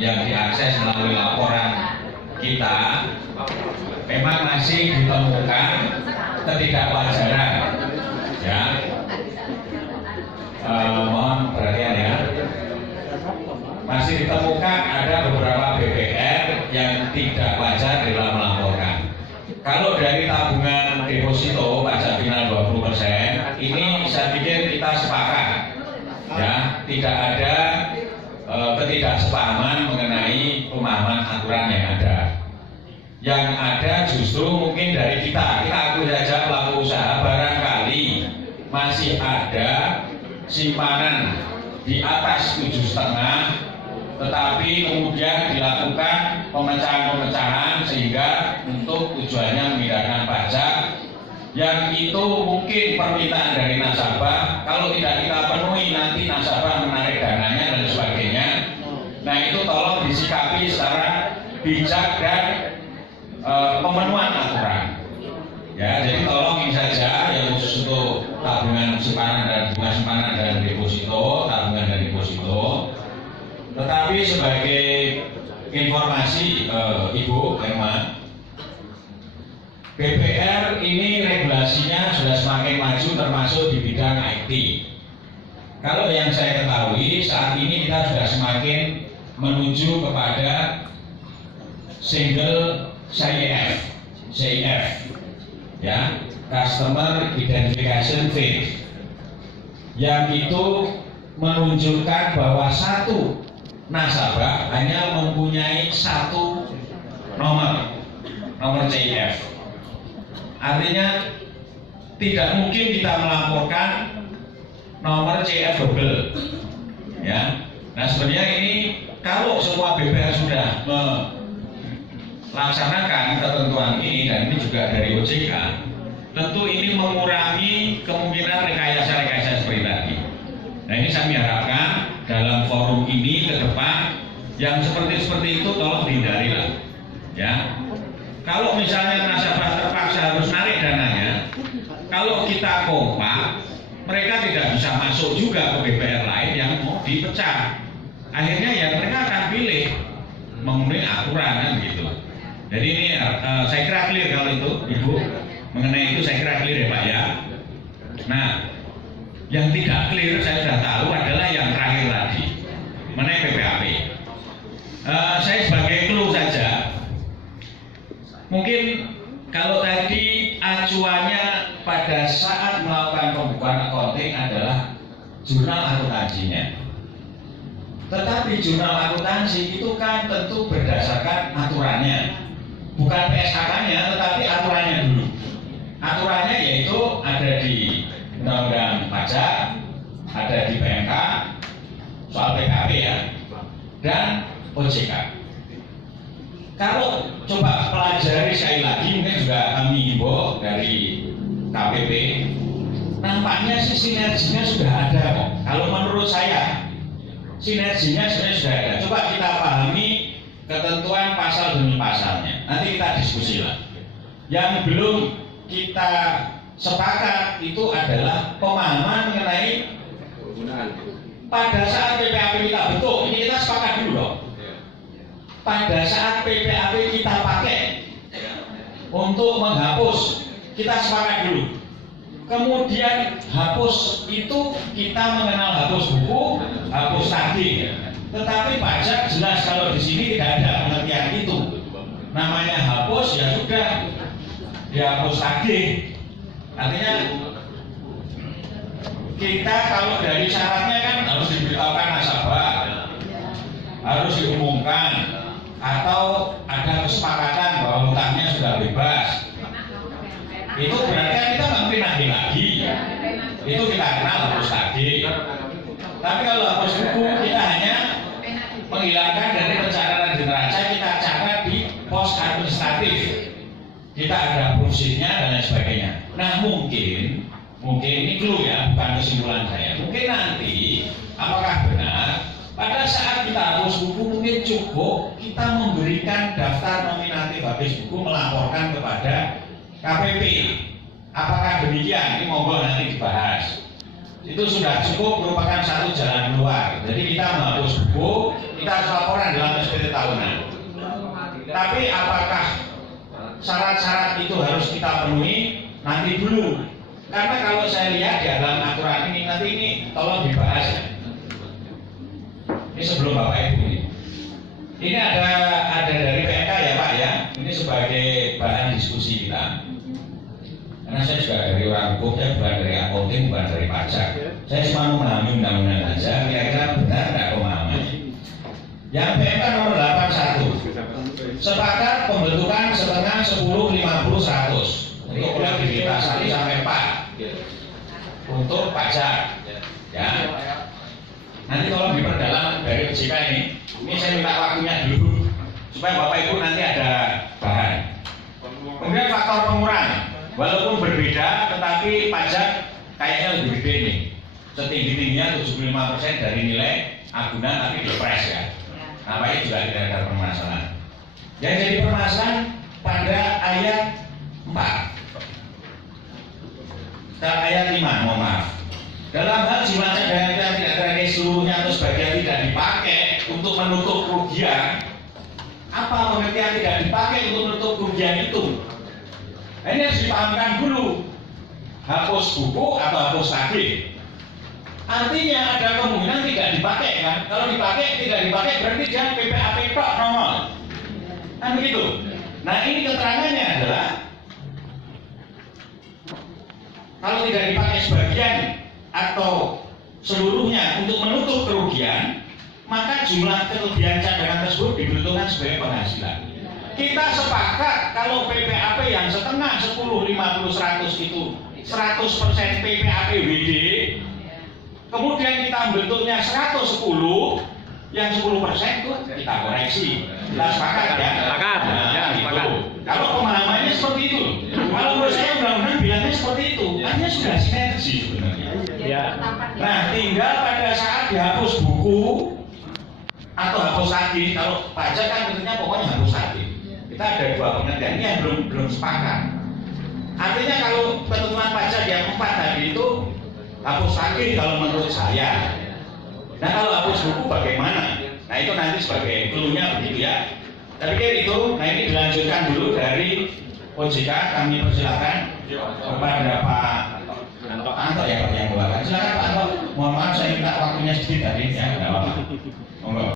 yang diakses melalui laporan kita, memang masih ditemukan ketidakwajaran, ya. Mohon perhatian ya. Masih ditemukan ada beberapa BPR yang tidak wajar dalam melaporkan. Kalau dari tabungan deposito pajak final 20%, ini saya pikir kita sepakat, ya, tidak ada ketidaksepahaman mengenai pemahaman aturan yang ada. Yang ada justru mungkin dari kita akui saja pelaku usaha barangkali masih ada simpanan di atas 7,5, tetapi kemudian dilakukan pemecahan-pemecahan sehingga untuk tujuannya memindahkan pajak yang itu mungkin permintaan dari nasabah, kalau tidak kita penuhi nanti nasabah menarik dananya dan sebagainya. Nah, itu tolong disikapi secara bijak dan pemenuhan aturan, ya. Jadi tolong ini saja yang khusus untuk tabungan simpanan dan bunga simpanan dan deposito, tabungan dan deposito. Tetapi sebagai informasi Ibu Irma, BPR ini regulasinya sudah semakin maju termasuk di bidang IT. Kalau yang saya ketahui saat ini kita sudah semakin menuju kepada single CIF, ya, Customer Identification Phase, yang itu menunjukkan bahwa satu nasabah hanya mempunyai satu nomor CIF. Artinya tidak mungkin kita melaporkan nomor CIF double, ya. Nah, sebenarnya ini kalau semua BPR sudah melaksanakan ketentuan ini, dan ini juga dari OJK, tentu ini mengurangi kemungkinan rekayasa seperti tadi. Nah, ini saya harapkan dalam forum ini ke depan yang seperti itu tolong dihindari lah, ya. Kalau misalnya nasabah terpaksa harus narik dananya, kalau kita kompak, mereka tidak bisa masuk juga ke BPR lain yang mau dipecah. Akhirnya ya mereka akan pilih memenuhi aturan, kan gitu. Jadi ini saya kira clear kalau itu, Ibu, mengenai itu saya kira clear ya Pak ya. Nah, yang tidak clear saya sudah tahu adalah yang terakhir tadi mengenai PPAP. Saya sebagai clue saja, mungkin kalau tadi acuannya pada saat melakukan pembukaan accounting adalah jurnal akuntansinya, tetapi jurnal akuntansi itu kan tentu berdasarkan aturannya, bukan PSHK-nya, tetapi aturannya dulu. Aturannya yaitu ada di Undang-Undang Pajak, ada di PMK soal PKP ya, dan OJK. Kalau coba pelajari sekali lagi, mungkin juga kami himbau dari KPP, nampaknya sih sinerginya sudah ada kok. Kalau menurut saya sinerginya sebenarnya sudah ada. Coba kita pahami ketentuan pasal demi pasalnya, nanti kita diskusi lah. Yang belum kita sepakat itu adalah pemahaman mengenai pada saat PPAP kita bentuk, ini kita sepakat dulu dong. Pada saat PPAP kita pakai untuk menghapus, kita sepakat dulu. Kemudian hapus itu kita mengenal hapus buku, hapus tagih. Tetapi pajak jelas kalau di sini tidak ada pengertian itu. Namanya hapus ya sudah dihapus tagih. Artinya kita kalau dari syaratnya kan harus diberitahukan nasabah, harus diumumkan, atau ada kesepakatan bahwa hutangnya sudah bebas. Itu berarti kita nggak nagih lagi. Itu kita kenal hapus tagih. Tapi kalau hapus buku kita hanya menghilangkan dari pencatatan di neraca, kita catat di pos administratif. Kita ada fungsinya dan lain sebagainya. Nah, mungkin ini clue ya, bukan kesimpulan saya. Mungkin nanti apakah benar pada saat kita hapus buku mungkin cukup kita memberikan daftar nominatif habis buku melaporkan kepada KPP. Apakah demikian? Ini monggo nanti dibahas. Itu sudah cukup merupakan satu jalan keluar. Jadi kita menghapus buku, kita harus laporan dalam tahunan. Tapi apakah syarat-syarat itu harus kita penuhi? Nanti dulu. Karena kalau saya lihat di dalam aturan ini, nanti ini tolong dibahas ya. Ini sebelum Bapak Ibu ini. Ini ada dari PMK ya Pak ya. Ini sebagai bahan diskusi kita. Karena saya juga dari orang hukum, saya bukan dari accounting, bukan dari pajak. Saya cuma memahami undang-undang aja. Kira-kira benar nggak pemahamannya? Yang PMK nomor 81 sepakat pembentukan setengah 10, 50, 100 untuk kolektivitas 1 sampai 4 untuk pajak ya. Nanti tolong diperdalam dari OJK ini. Ini saya minta waktunya dulu supaya Bapak Ibu nanti ada bahan. Kemudian faktor pengurang, walaupun berbeda tetapi pajak kayaknya lebih gede nih. Setinggi-tingginya 75% dari nilai agunan tapi dipres ya. Nampaknya juga tidak ada permasalahan. Yang jadi permasalahan pada ayat 4 dan ayat 5, mohon maaf. Dalam hal jumlah cadangan yang tidak terpakai seluruhnya atau sebagian tidak dipakai untuk menutup kerugian, apa pengertian tidak dipakai untuk menutup kerugian itu? Nah, ini harus dipahamkan dulu. Hapus buku atau hapus tagih. Artinya ada kemungkinan tidak dipakai kan? Kalau dipakai, tidak dipakai berarti dia PPAP tok nongol. Kan begitu. Nah ini keterangannya adalah kalau tidak dipakai sebagian atau seluruhnya untuk menutup kerugian, maka jumlah kelebihan cadangan tersebut diperhitungkan sebagai penghasilan. Kita sepakat kalau PPAP yang setengah 10, 50, 100 itu 100% PPAP WD. Kemudian kita bentuknya 110, yang 10% itu kita koreksi. Kita sepakat ya. Sepakat. Nah, Ya, gitu. sepakat. Kalau pemahamannya seperti itu. Kalau menurut saya undang-undang bilangnya seperti itu. Artinya sudah sinergi sebenarnya. Ya. Nah, tinggal pada saat dihapus buku atau hapus tagih. Kalau pajak kan bentuknya pokoknya hapus tagih. Kita ada dua pengertian ini yang belum sepakat. Artinya kalau ketentuan pajak yang 4 tadi itu hapus tagih kalau menurut saya. Nah kalau hapus buku bagaimana? Nah itu nanti sebagai clue-nya begitu ya. Tapi kayak itu, nah ini dilanjutkan dulu dari OJK. Kami persilakan kepada Pak Anto ya Pak yang bawakan. Silakan Pak Anto. Mohon maaf saya minta waktunya sedikit tadi ya. Tidak apa-apa.